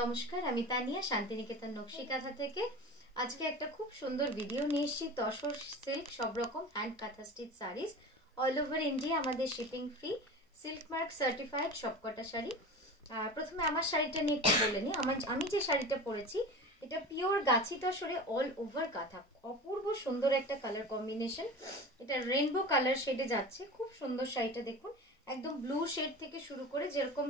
নমস্কার, আমি তানিয়া শান্তিনিকেতন নকশি কাঁথা থেকে। আজকে একটা খুব সুন্দর ভিডিও নিয়ে এসেছি। তসর সিল্ক সব রকম hand kantha stitch saris all over India, আমাদের shipping free, silk mark certified সবকটা শাড়ি। প্রথমে আমার শাড়িটা নিয়ে একটু বলে নিই। আমি যে শাড়িটা পরেছি এটা পিওর গাছি তসরে অল ওভার কাঁথা, অপূর্ব সুন্দর একটা কালার কম্বিনেশন। এটা রেইনবো কালার শেডে যাচ্ছে, খুব সুন্দর শাড়িটা দেখুন। একদম ব্লু শেড থেকে শুরু করে যেরকম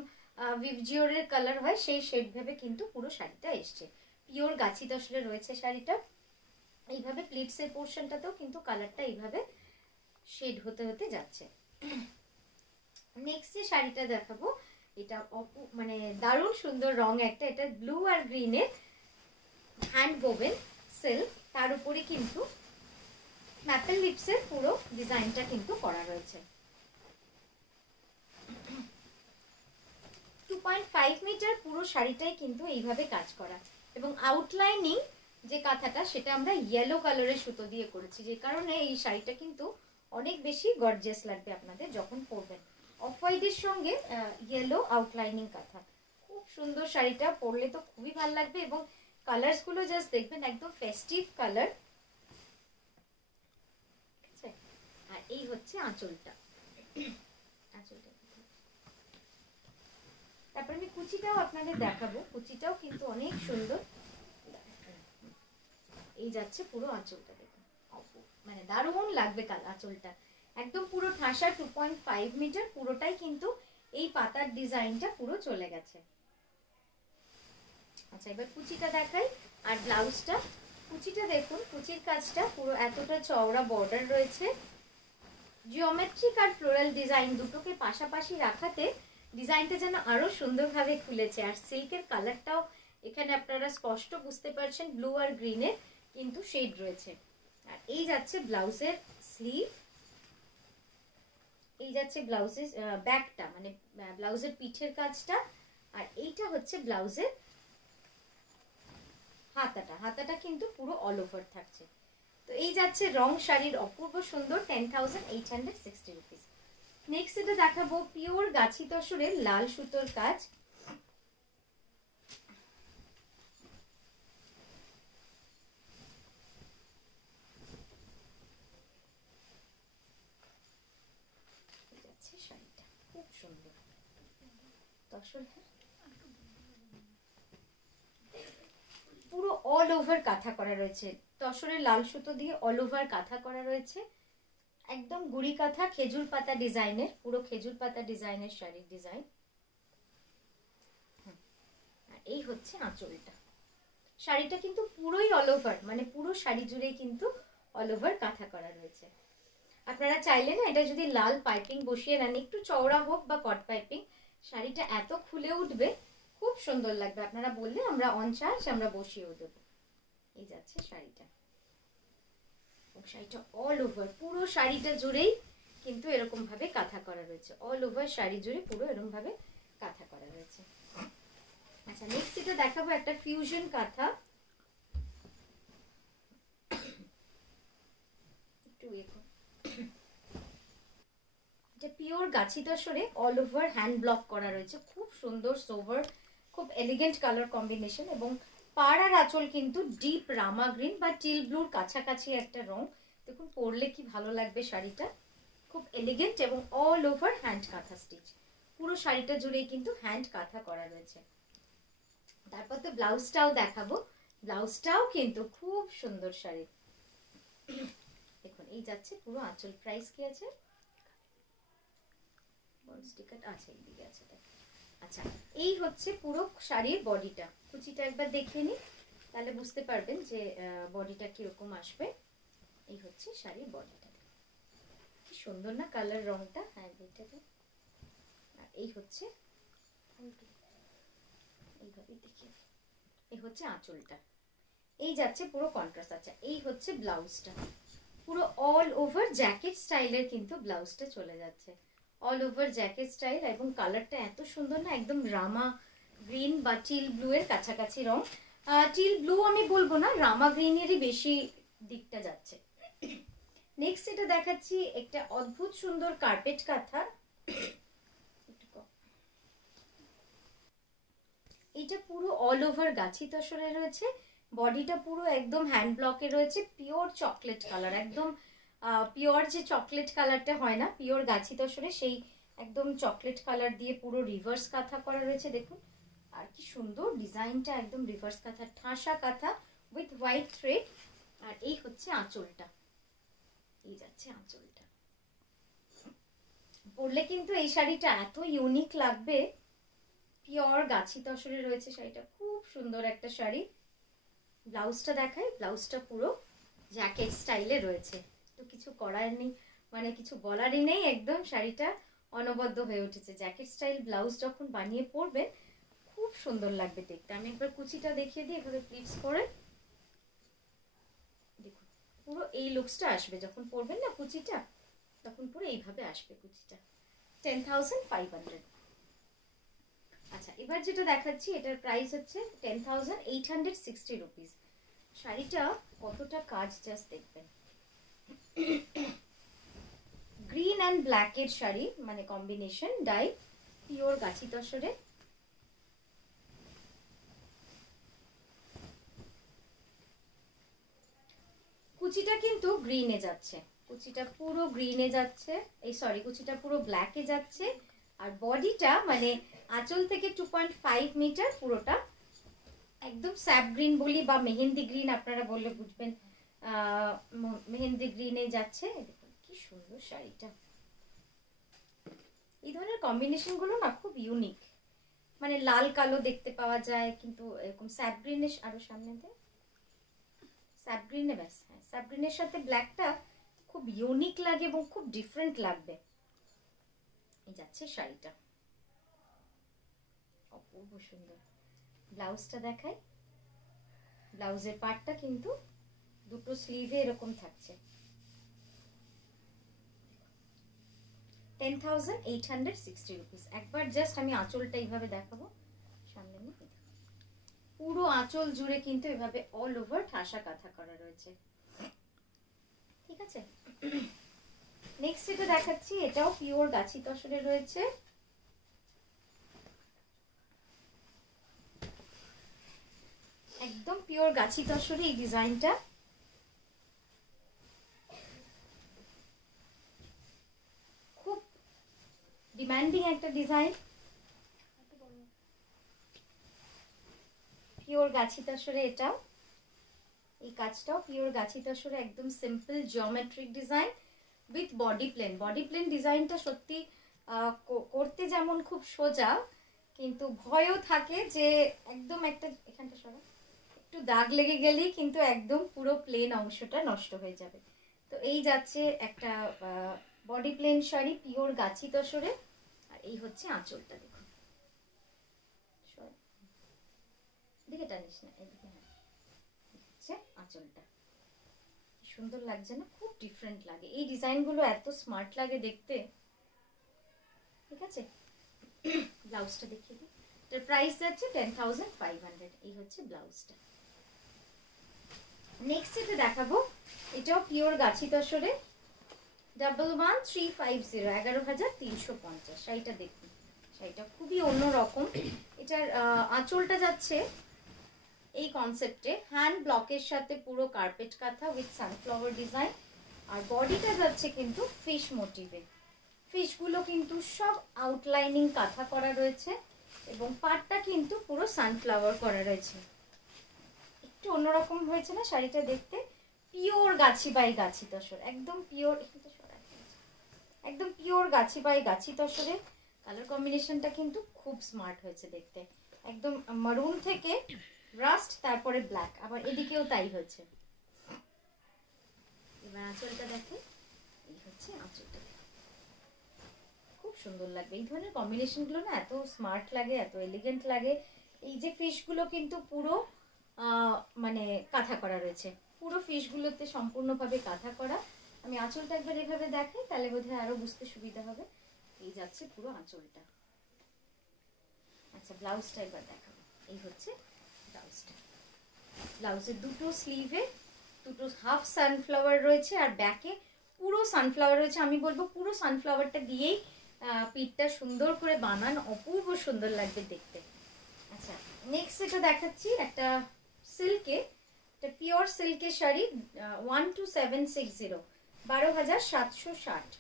ভিভজিওরের কালার হয় সেই শেড ভেবে কিন্তু পুরো শাড়িটা এসছে। পিওর গাছি তসরে রয়েছে শাড়িটা। এইভাবে প্লিটসের পোর্শনটাতেও কিন্তু কালারটা এইভাবে শেড হতে হতে যাচ্ছে। নেক্সট যে শাড়িটা দেখাবো এটা মানে দারুণ সুন্দর রং একটা। এটা ব্লু আর গ্রিনের হ্যান্ড বোভেন সিল্ক, তার উপরে কিন্তু ম্যাপেল লিপসের পুরো ডিজাইনটা কিন্তু করা রয়েছে। 2.5 মিটার পুরো শাড়িটাই কিন্তু এইভাবে কাজ করা, এবং আউটলাইনিং যে কাঁথাটা সেটা আমরা ইয়েলো কালারের সুতো দিয়ে করেছি, যে কারণে এই শাড়িটা কিন্তু অনেক বেশি গর্জিয়াস লাগবে আপনাদের যখন পরবেন। অফ হোয়াইটের সঙ্গে ইয়েলো আউটলাইনিং কাঁথা, খুব সুন্দর শাড়িটা। পরলে তো খুবই ভালো লাগবে, এবং কালার্স গুলো জাস্ট দেখবেন, একদম ফেস্টিভ কালার। ঠিক আছে, আর এই হচ্ছে আঁচলটা। তারপর আমি কুচিটাও আপনাদের দেখাবো। কুচিটাও কিন্তু অনেক সুন্দর। এই যাচ্ছে পুরো আঁচলটা, দেখুন মানে দারুণ লাগবে আঁচলটা। একদম পুরো ঠাসা 2.5 মিটার পুরোটাই কিন্তু এই পাতার ডিজাইনটা পুরো চলে গেছে। আচ্ছা, এবার কুচিটা দেখাই আর ব্লাউজটা। কুচিটা দেখুন, কুচির কাজটা পুরো এতটা চওড়া বর্ডার রয়েছে। জিওমেট্রিক আর ফ্লোরাল ডিজাইন দুটোকে পাশাপাশি রাখাতে ডিজাইনটা যেন আরো সুন্দরভাবে খুলেছে। আর সিল্কের কালারটাও এখানে আপনারা স্পষ্ট বুঝতে পারছেন, ব্লু আর গ্রিনের কিন্তু শেড রয়েছে। আর এই যাচ্ছে ব্লাউজের স্লিভ, এই যাচ্ছে ব্লাউজের ব্যাকটা, মানে ব্লাউজের পিঠের কাজটা। আর এইটা হচ্ছে ব্লাউজের হাতাটা। হাতাটা কিন্তু পুরো অল ওভার থাকছে। তো এই যাচ্ছে রং শাড়ির অপূর্ব সুন্দর 10,860 রুপিস। নেক্সট এটা দেখাবো পিওর গাছি তসরের লাল সুতোর কাজ। শাড়িটা খুব সুন্দর তসর, পুরো অল ওভার কাঁথা করা রয়েছে। তসরের লাল সুতো দিয়ে অল ওভার কাঁথা করা রয়েছে। একদম গুড়ি কাঁথা, খেজুর পাতা ডিজাইনের, পুরো খেজুর পাতা ডিজাইনের শাড়ির ডিজাইন। আর এই হচ্ছে আঁচলটা। শাড়িটা কিন্তু পুরোই অল ওভার, মানে পুরো শাড়ি জুড়েই কিন্তু অল ওভার কাঁথা করা রয়েছে। আপনারা চাইলে না এটা যদি লাল পাইপিং বসিয়ে নেন, একটু চওড়া হোক বা কট পাইপিং, শাড়িটা এত খুলে উঠবে, খুব সুন্দর লাগবে। আপনারা বললে আমরা অন চার্জ আমরা বসিয়েও দেবো। এই যাচ্ছে শাড়িটা, শাড়িটা অল ওভার পুরো শাড়িটা জুড়েই কিন্তু এরকম ভাবে কাঁথা করা রয়েছে। অল ওভার শাড়ি জুড়ে পুরো এরকম ভাবে কাঁথা করা রয়েছে। আচ্ছা, নেক্সট এটা দেখাবো একটা ফিউশন কাঁথা। এটা পিওর গাছি তসরে অল ওভার হ্যান্ড ব্লক করা রয়েছে, খুব সুন্দর সোভার, খুব এলিগেন্ট কালার কম্বিনেশন। এবং পাড় আর আঁচল কিন্তু ডিপ রামা গ্রিন বা টিল ব্লুর কাছাকাছি একটা রং। দেখুন পরলে কি ভালো লাগবে শাড়িটা, খুব এলিগেন্ট এবং all over hand kantha stitch. পুরো শাড়িটা জুড়েই কিন্তু হ্যান্ড কাঁথা করা রয়েছে। তারপর তো ব্লাউজটাও দেখাবো। ব্লাউজটাও কিন্তু খুব সুন্দর শাড়ি। দেখুন এই যাচ্ছে পুরো আঁচল। প্রাইস কি আছে? আচ্ছা, এই হচ্ছে পুরো শাড়ির বডিটা। কুচিটা একবার দেখে নি, তাহলে বুঝতে পারবেন যে বডিটা কিরকম আসবে। এই হচ্ছে শাড়ির বডিটা, কি সুন্দর না কালার, রংটা। হ্যাঁ, এইটাতে। আর এই হচ্ছে এইভাবে দেখি, এই হচ্ছে আঁচলটা। এই যাচ্ছে পুরো কন্ট্রাস্ট। আচ্ছা, এই হচ্ছে ব্লাউজটা, পুরো অল ওভার জ্যাকেট স্টাইলের কিন্তু ব্লাউজটা চলে যাচ্ছে। অল ওভার জ্যাকেট স্টাইল, এবং কালারটা এত সুন্দর না, একদম রামা গ্রিন বা টিল ব্লু এর কাছাকাছি রং। টিল ব্লু আমি বলবো না, রামা গ্রিনেরই বেশি দিকটা যাচ্ছে। নেক্সট এটা দেখাচ্ছি একটা অদ্ভুত সুন্দর কার্পেট কাঁথা। বডিটা পুরো অল ওভার গাছি তসরে রয়েছে, বডিটা পুরো একদম হ্যান্ড ব্লকে রয়েছে, পিওর চকলেট কালার, একদম পিওর যে চকলেট কালারটা হয় না পিওর গাছি তসরে, সেই একদম চকলেট কালার দিয়ে পুরো রিভার্স কাঁথা করা রয়েছে। দেখুন আর কি সুন্দর ডিজাইনটা, একদম রিভার্স কাঁথা, ঠাসা কাঁথা উইথ হোয়াইট থ্রেড। আর এই হচ্ছে আঁচলটা, এই যাচ্ছে আঁচলটা। পরলে কিন্তু এই শাড়িটা এত ইউনিক লাগবে, পিওর গাছি তসরে রয়েছে শাড়িটা, খুব সুন্দর একটা শাড়ি। ব্লাউজটা দেখাই, ব্লাউজটা পুরো জ্যাকেট স্টাইলে রয়েছে, তো কিছু করার নেই, মানে কিছু বলারই নেই, একদম শাড়িটা অনবদ্য হয়ে উঠেছে। জ্যাকেট স্টাইল ব্লাউজ যখন বানিয়ে পরবেন খুব সুন্দর লাগবে দেখতে। আমি একবার কুচিটা দেখিয়ে দিই, এভাবে প্লিটস করে দেখুন, পুরো এই লুকসটা আসবে যখন পরবেন না কুচিটা, তখন পুরো এইভাবে আসবে কুচিটা। 10,500। আচ্ছা, এবার যেটা দেখাচ্ছি এটার প্রাইস হচ্ছে 10,860 রুপিস। শাড়িটা কতটা কাজ জাস্ট দেখবেন, গ্রিন অ্যান্ড ব্ল্যাক এর শাড়ি, মানে কম্বিনেশন ডাই, পিওর গাছি তসরে। কুচিটা কিন্তু গ্রিনে যাচ্ছে, কুচিটা পুরো গ্রিনে যাচ্ছে, এই সরি কুচিটা পুরো ব্ল্যাকে যাচ্ছে। আর বডিটা মানে আঁচল থেকে 2.5 মিটার পুরোটা একদম স্যাপ গ্রিন বলি বা মেহেন্দি গ্রিন আপনারা বললে বুঝবেন, মেহেন্দি গ্রিনে যাচ্ছে। দেখুন কি সুন্দর শাড়িটা, এই ধরনের কম্বিনেশন গুলো না খুব ইউনিক, মানে লাল কালো দেখতে পাওয়া যায় কিন্তু এরকম স্যাপ গ্রিনের, আরো সামনে দিয়ে স্যাপ গ্রিনে, ব্যাস হ্যাঁ, স্যাপ গ্রিনের সাথে ব্ল্যাকটা খুব ইউনিক লাগে এবং খুব ডিফারেন্ট লাগবে। এই যাচ্ছে শাড়িটা, অপূর্ব সুন্দর। ব্লাউজটা দেখাই, ব্লাউজের পার্টটা কিন্তু দুটো স্লিভে এরকম থাকছে। 10,860 রুপিস। একবার জাস্ট আমি আঁচলটা এইভাবে দেখাবো, সামনে নিয়ে পুরো আঁচল জুড়ে কিন্তু এভাবে অল ওভার ঠাসা কাঁথা করা রয়েছে, ঠিক আছে। নেক্সট যেটা দেখাচ্ছি এটাও পিওর গাছি তসরে রয়েছে, একদম পিওর গাছি তসরে এই ডিজাইনটা। খুব ডিমান্ডিং একটা ডিজাইন, পিওর গাছি তসরে এটাও, এই কাজটাও পিওর গাছি তসরে, একদম simple geometric design with body plain. Body plain ডিজাইনটা সত্যি করতে যেমন খুব সোজা, কিন্তু ভয়ও থাকে যে একদম একটা এখানটা সরা একটু দাগ লেগে গেলেই কিন্তু একদম পুরো প্লেন অংশটা নষ্ট হয়ে যাবে। তো এই যাচ্ছে একটা বডি প্লেন শাড়ি পিওর গাছি তসরে। আর এই হচ্ছে আঁচলটা, দেখুন দিকে টানিস না, এদিকে হচ্ছে আঁচলটা, সুন্দর লাগছে না, খুব ডিফারেন্ট লাগে, এই ডিজাইনগুলো এত স্মার্ট লাগে দেখতে, ঠিক আছে। ব্লাউজটা দেখিয়ে দিই, এটার প্রাইস যাচ্ছে 10,500। এই হচ্ছে ব্লাউজটা। নেক্সট যেটা দেখাবো এটাও পিওর গাছি তসরে, 11,350, 11,350। শাড়িটা দেখুন, শাড়িটা খুবই অন্যরকম। এটার আঁচলটা যাচ্ছে এই কনসেপ্টে হ্যান্ড ব্লকের সাথে পুরো কার্পেট কাঁথা উইথ সানফ্লাওয়ার ডিজাইন। আর বডিটা যাচ্ছে কিন্তু ফিশ মোটিভে, ফিশগুলো কিন্তু সব আউটলাইনিং কাঁথা করা রয়েছে এবং পাটটা কিন্তু পুরো সানফ্লাওয়ার করা রয়েছে। একটু অন্যরকম হয়েছে না শাড়িটা দেখতে, পিওর গাছি বাই গাছি তসর, একদম পিওর, একদম pure Gachhi by Gachhi তসরে। Colour কম্বিনেশনটা কিন্তু খুব স্মার্ট হয়েছে দেখতে, একদম মারুন থেকে রাস্ট, তারপরে ব্ল্যাক, আবার এদিকেও তাই হয়েছে। এবার আঁচলটা দেখো, এই হচ্ছে আঁচলটা, খুব সুন্দর লাগবে। এই ধরনের কম্বিনেশন গুলো না এত স্মার্ট লাগে, এত এলিগেন্ট লাগে। এই যে ফিশ গুলো কিন্তু পুরো মানে কাঁথা করা রয়েছে, পুরো ফিশ গুলোতে সম্পূর্ণভাবে কাঁথা করা। আমি আঁচলটা একবার এভাবে দেখাই, তাহলে বোধহয় আরো বুঝতে সুবিধা হবে। এই যাচ্ছে পুরো আঁচলটা। আচ্ছা, ব্লাউজটা একবার দেখাবো, এই হচ্ছে ব্লাউজটা। ব্লাউজের দুটো স্লিভে দুটো হাফ সানফ্লাওয়ার রয়েছে আর ব্যাকে পুরো সানফ্লাওয়ার রয়েছে। আমি বলবো পুরো সানফ্লাওয়ারটা দিয়েই পিঠটা সুন্দর করে বানান, অপূর্ব সুন্দর লাগবে দেখতে। আচ্ছা, নেক্সট এটা দেখাচ্ছি একটা সিল্কে, এটা পিওর সিল্কের শাড়ি 12760, 12,760।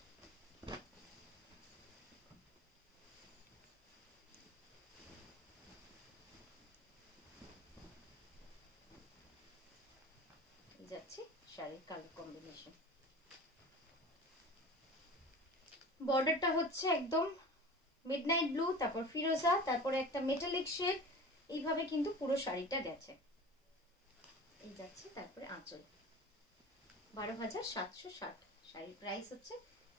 যাচ্ছে শাড়ির কালার কম্বিনেশন। বর্ডারটা হচ্ছে একদম মিডনাইট ব্লু, তারপর ফিরোজা, তারপরে একটা মেটালিক শেড, এইভাবে কিন্তু পুরো শাড়িটা গেছে। এই যাচ্ছে, তারপরে আঁচল 12,760, শাড়ির প্রাইস হচ্ছে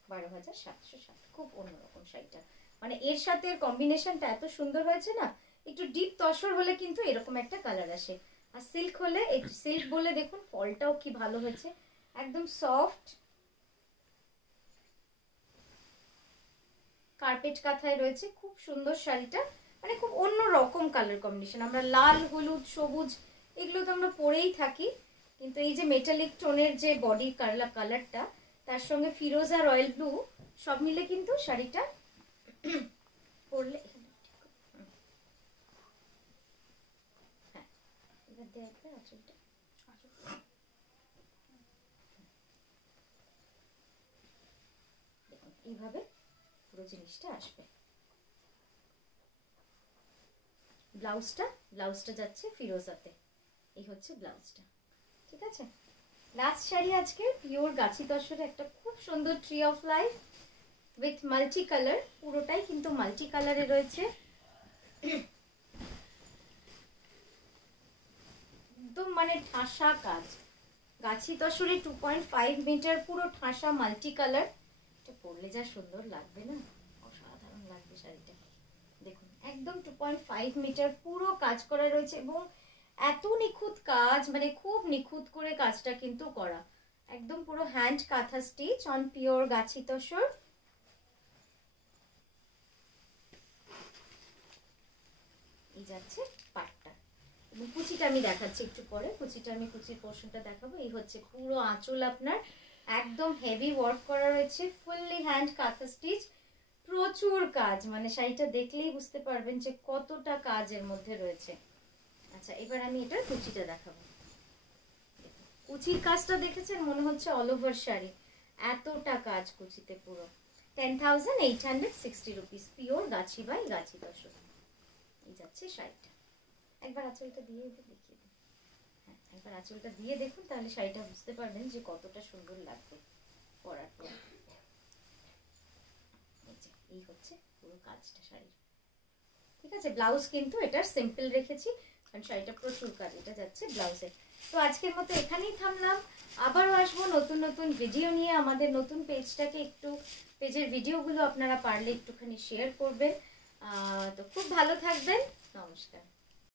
12,760। খুব অন্যরকম শাড়িটা, মানে এর সাথে এর কম্বিনেশনটা এত সুন্দর হয়েছে না। একটু ডিপ তসর হলে কিন্তু এরকম একটা কালার আসে, আর সিল্ক হলে, সিল্ক বলে দেখুন ফলটাও কি ভালো হয়েছে, একদম সফট কার্পেট কাঁথায় রয়েছে। খুব সুন্দর শাড়িটা, মানে খুব অন্য রকম কালার কম্বিনেশন। আমরা লাল, হলুদ, সবুজ এগুলো তো আমরা পরেই থাকি, কিন্তু এই যে মেটালিক টোনের যে বডি কালারটা, তার সঙ্গে ফিরোজা, রয়্যাল ব্লু সব মিলে কিন্তু শাড়িটা পরলে, হ্যাঁ এবার দেখবে আঁচলটা, দেখুন এইভাবে পুরো জিনিসটা আসবে। ব্লাউজটা যাচ্ছে ফিরোজাতে, এই হচ্ছে ব্লাউজটা। ঠিক আছে, লাস্ট শাড়ি আজকে পিওর গাছি তসরের একটা খুব সুন্দর tree of life with multi colour, পুরোটাই কিন্তু মাল্টি কালারে রয়েছে। একদম মানে ঠাসা কাজ, গাছি তসরে 2.5 মিটার পুরো ঠাসা মাল্টি কালার। এটা পরলে যা সুন্দর লাগবে না, অসাধারণ লাগবে শাড়িটা। দেখুন একদম 2.5 মিটার পুরো কাজ করা রয়েছে, এবং এত নিখুঁত কাজ, মানে খুব নিখুঁত করে কাজটা কিন্তু করা, একদম পুরো hand kantha stitch on pure গাছি তসর। এই যাচ্ছে পাটটা, এবং কুচিটা আমি দেখাচ্ছি একটু পরে, কুচির পোর্শনটা দেখাবো। এই হচ্ছে পুরো আঁচল আপনার, একদম হেভি ওয়ার্ক করা রয়েছে, ফুললি হ্যান্ড কাঁথা স্টিচ, প্রচুর কাজ, মানে শাড়িটা দেখলেই বুঝতে পারবেন যে কতটা কাজের মধ্যে রয়েছে। আচ্ছা এবার আমি এটার কুচিটা দেখাবো। কুচির কাজটা দেখেছেন, মনে হচ্ছে অল ওভার শাড়ি, এতটা কাজ কুচিতে পুরো। 10,860 রুপিস, পিওর গাছি বাই গাছি তসর। এই যাচ্ছে শাড়িটা। একবার আঁচলটা দিয়ে দেখিয়ে দিন, হ্যাঁ একবার আঁচলটা দিয়ে দেখুন, তাহলে শাড়িটা বুঝতে পারবেন যে কতটা সুন্দর লাগবে পরার পর। এই হচ্ছে পুরো কাজটা শাড়ির। ঠিক আছে, ব্লাউজ কিন্তু এটার সিম্পল রেখেছি, কারণ শাড়িটা প্রচুর কাজ, এটা যাচ্ছে ব্লাউজে। তো আজকের মতো এখানেই থামলাম, আবারও আসবো নতুন নতুন ভিডিও নিয়ে। আমাদের নতুন পেজটাকে একটু, পেজের ভিডিওগুলো আপনারা পারলে একটুখানি শেয়ার করবেন। তো খুব ভালো থাকবেন, নমস্কার।